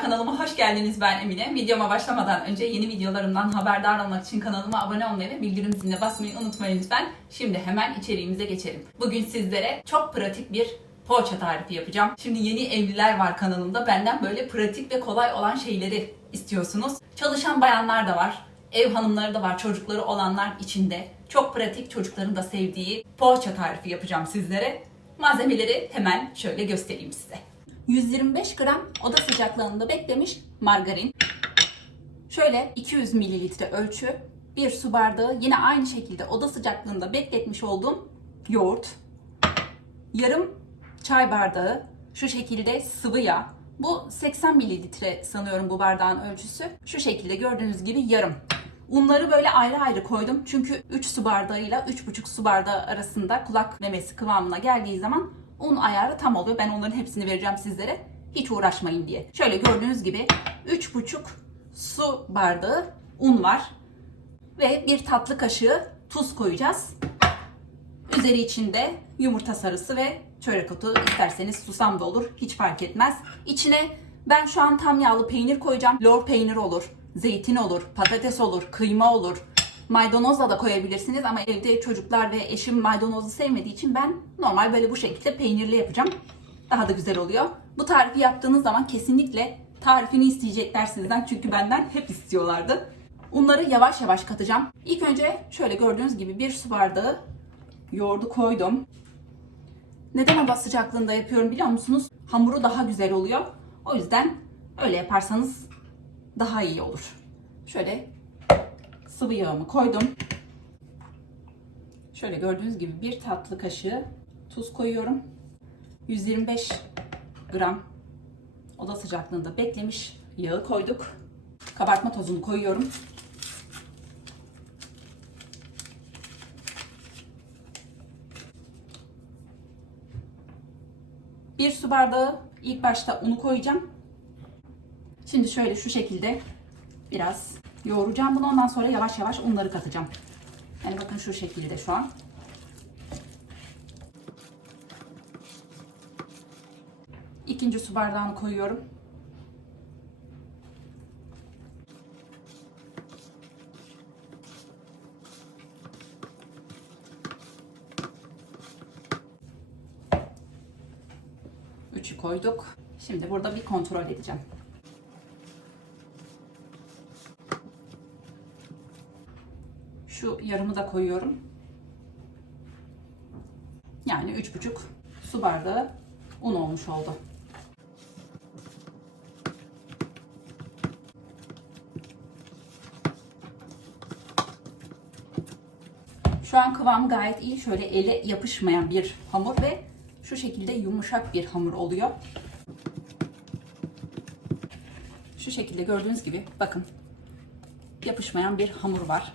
Kanalıma hoş geldiniz ben Emine. Videoma başlamadan önce yeni videolarımdan haberdar olmak için kanalıma abone olmayı ve bildirim ziline basmayı unutmayın lütfen. Şimdi hemen içeriğimize geçelim. Bugün sizlere çok pratik bir poğaça tarifi yapacağım. Şimdi yeni evliler var kanalımda. Benden böyle pratik ve kolay olan şeyleri istiyorsunuz. Çalışan bayanlar da var. Ev hanımları da var, çocukları olanlar içinde. Çok pratik, çocukların da sevdiği poğaça tarifi yapacağım sizlere. Malzemeleri hemen şöyle göstereyim size. 125 gram oda sıcaklığında beklemiş margarin. Şöyle 200 mililitre ölçü, bir su bardağı yine aynı şekilde oda sıcaklığında bekletmiş olduğum yoğurt. Yarım çay bardağı şu şekilde sıvı yağ. Bu 80 mililitre sanıyorum bu bardağın ölçüsü. Şu şekilde gördüğünüz gibi yarım. Unları böyle ayrı ayrı koydum. Çünkü 3 su bardağıyla 3,5 su bardağı arasında kulak memesi kıvamına geldiği zaman un ayarı tam oluyor. Ben onların hepsini vereceğim sizlere. Hiç uğraşmayın diye. Şöyle gördüğünüz gibi 3,5 su bardağı un var. Ve bir tatlı kaşığı tuz koyacağız. Üzeri içinde yumurta sarısı ve çörek otu isterseniz susam da olur. Hiç fark etmez. İçine ben şu an tam yağlı peynir koyacağım. Lor peynir olur, zeytin olur, patates olur, kıyma olur. Maydanozla da koyabilirsiniz ama evde çocuklar ve eşim maydanozu sevmediği için ben normal böyle bu şekilde peynirli yapacağım. Daha da güzel oluyor. Bu tarifi yaptığınız zaman kesinlikle tarifini isteyecekler sizden çünkü benden hep istiyorlardı. Unları yavaş yavaş katacağım. İlk önce şöyle gördüğünüz gibi bir su bardağı yoğurdu koydum. Neden oda sıcaklığında yapıyorum biliyor musunuz? Hamuru daha güzel oluyor. O yüzden öyle yaparsanız daha iyi olur. Şöyle sıvı yağımı koydum. Şöyle gördüğünüz gibi bir tatlı kaşığı tuz koyuyorum. 125 gram oda sıcaklığında beklemiş yağı koyduk. Kabartma tozunu koyuyorum. Bir su bardağı ilk başta unu koyacağım. Şimdi şöyle şu şekilde biraz yoğuracağım bunu. Ondan sonra yavaş yavaş unları katacağım. Yani bakın şu şekilde şu an. İkinci su bardağını koyuyorum. Üçü koyduk. Şimdi burada bir kontrol edeceğim. Şu yarımı da koyuyorum. Yani üç buçuk su bardağı un olmuş oldu. Şu an kıvam gayet iyi. Şöyle ele yapışmayan bir hamur ve şu şekilde yumuşak bir hamur oluyor. Şu şekilde gördüğünüz gibi bakın yapışmayan bir hamur var.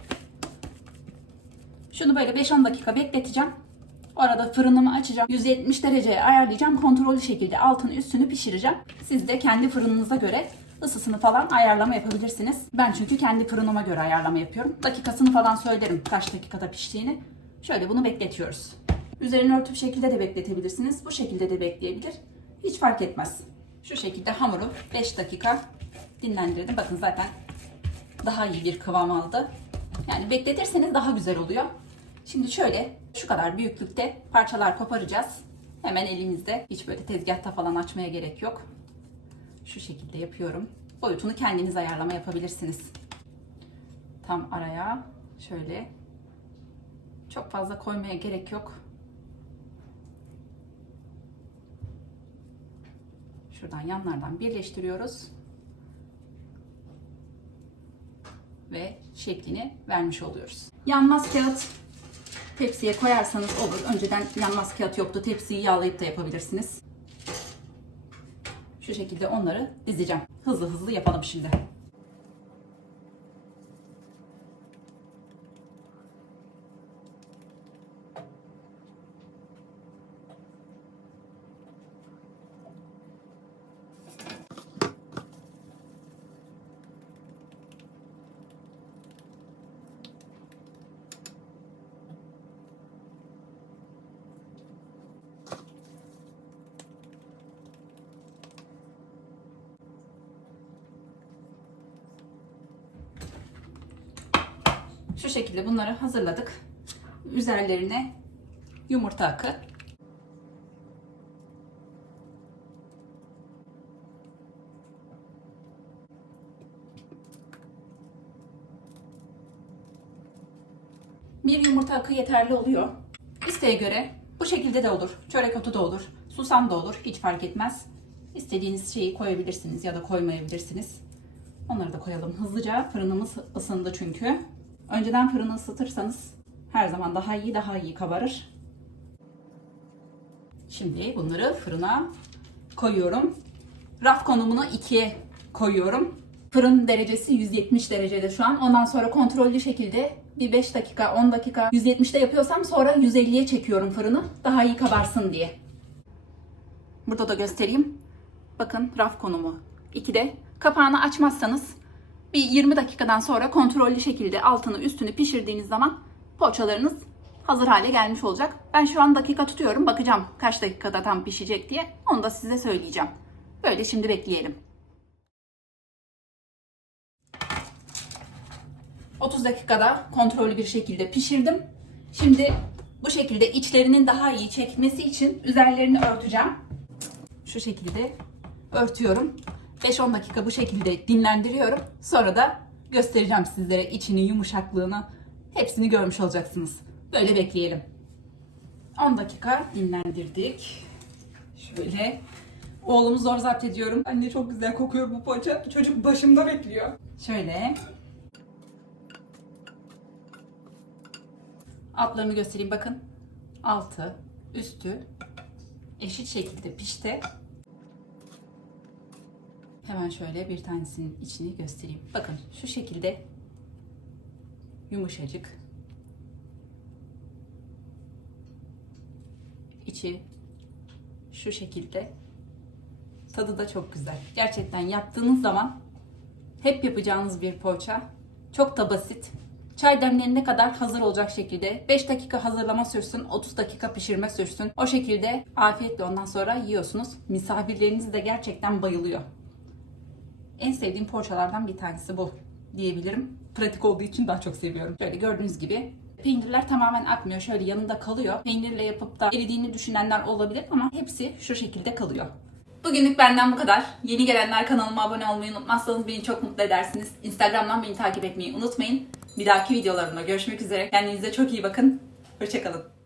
Şunu böyle 5-10 dakika bekleteceğim. O arada fırınımı açacağım. 170 dereceye ayarlayacağım. Kontrollü şekilde altını üstünü pişireceğim. Siz de kendi fırınınıza göre ısısını falan ayarlama yapabilirsiniz. Ben çünkü kendi fırınıma göre ayarlama yapıyorum. Dakikasını falan söylerim kaç dakikada piştiğini. Şöyle bunu bekletiyoruz. Üzerini örtüp şekilde de bekletebilirsiniz. Bu şekilde de bekleyebilir. Hiç fark etmez. Şu şekilde hamuru 5 dakika dinlendirdim. Bakın zaten daha iyi bir kıvam aldı. Yani bekletirseniz daha güzel oluyor. Şimdi şöyle şu kadar büyüklükte parçalar koparacağız. Hemen elimizde. Hiç böyle tezgahta falan açmaya gerek yok. Şu şekilde yapıyorum. Boyutunu kendiniz ayarlama yapabilirsiniz. Tam araya şöyle çok fazla koymaya gerek yok. Şuradan yanlardan birleştiriyoruz. Ve şeklini vermiş oluyoruz. Yanmaz kağıt tepsiye koyarsanız olur. Önceden yanmaz kağıt yoktu. Tepsiyi yağlayıp da yapabilirsiniz. Şu şekilde onları dizeceğim. Hızlı hızlı yapalım şimdi. Şu şekilde bunları hazırladık. Üzerlerine yumurta akı. Bir yumurta akı yeterli oluyor. İsteğe göre bu şekilde de olur. Çörek otu da olur. Susam da olur. Hiç fark etmez. İstediğiniz şeyi koyabilirsiniz ya da koymayabilirsiniz. Onları da koyalım hızlıca. Fırınımız ısındı çünkü. Önceden fırını ısıtırsanız her zaman daha iyi daha iyi kabarır. Şimdi bunları fırına koyuyorum. Raf konumunu 2'ye koyuyorum. Fırın derecesi 170 derecede şu an. Ondan sonra kontrollü şekilde bir 5 dakika 10 dakika 170'te yapıyorsam sonra 150'ye çekiyorum fırını. Daha iyi kabarsın diye. Burada da göstereyim. Bakın raf konumu 2'de. Kapağını açmazsanız bir 20 dakikadan sonra kontrollü şekilde altını üstünü pişirdiğiniz zaman poğaçalarınız hazır hale gelmiş olacak. Ben şu an dakika tutuyorum. Bakacağım kaç dakikada tam pişecek diye. Onu da size söyleyeceğim. Böyle şimdi bekleyelim. 30 dakikada kontrollü bir şekilde pişirdim. Şimdi bu şekilde içlerinin daha iyi çekmesi için üzerlerini örteceğim. Şu şekilde örtüyorum. 5-10 dakika bu şekilde dinlendiriyorum. Sonra da göstereceğim sizlere içinin yumuşaklığını. Hepsini görmüş olacaksınız. Böyle bekleyelim. 10 dakika dinlendirdik. Şöyle. Oğlumu zor zapt ediyorum. Anne çok güzel kokuyor bu poğaça. Çocuk başımda bekliyor. Şöyle. Altlarını göstereyim bakın. Altı, üstü eşit şekilde pişti. Hemen şöyle bir tanesinin içini göstereyim. Bakın şu şekilde yumuşacık. İçi şu şekilde. Tadı da çok güzel. Gerçekten yaptığınız zaman hep yapacağınız bir poğaça. Çok da basit. Çay demlenene kadar hazır olacak şekilde 5 dakika hazırlama sürsün, 30 dakika pişirme sürsün. O şekilde afiyetle ondan sonra yiyorsunuz. Misafirleriniz de gerçekten bayılıyor. En sevdiğim poğaçalardan bir tanesi bu diyebilirim. Pratik olduğu için daha çok seviyorum. Şöyle gördüğünüz gibi peynirler tamamen akmıyor. Şöyle yanında kalıyor. Peynirle yapıp da eridiğini düşünenler olabilir ama hepsi şu şekilde kalıyor. Bugünlük benden bu kadar. Yeni gelenler kanalıma abone olmayı unutmazsanız beni çok mutlu edersiniz. Instagram'dan beni takip etmeyi unutmayın. Bir dahaki videolarımda görüşmek üzere. Kendinize çok iyi bakın. Hoşçakalın.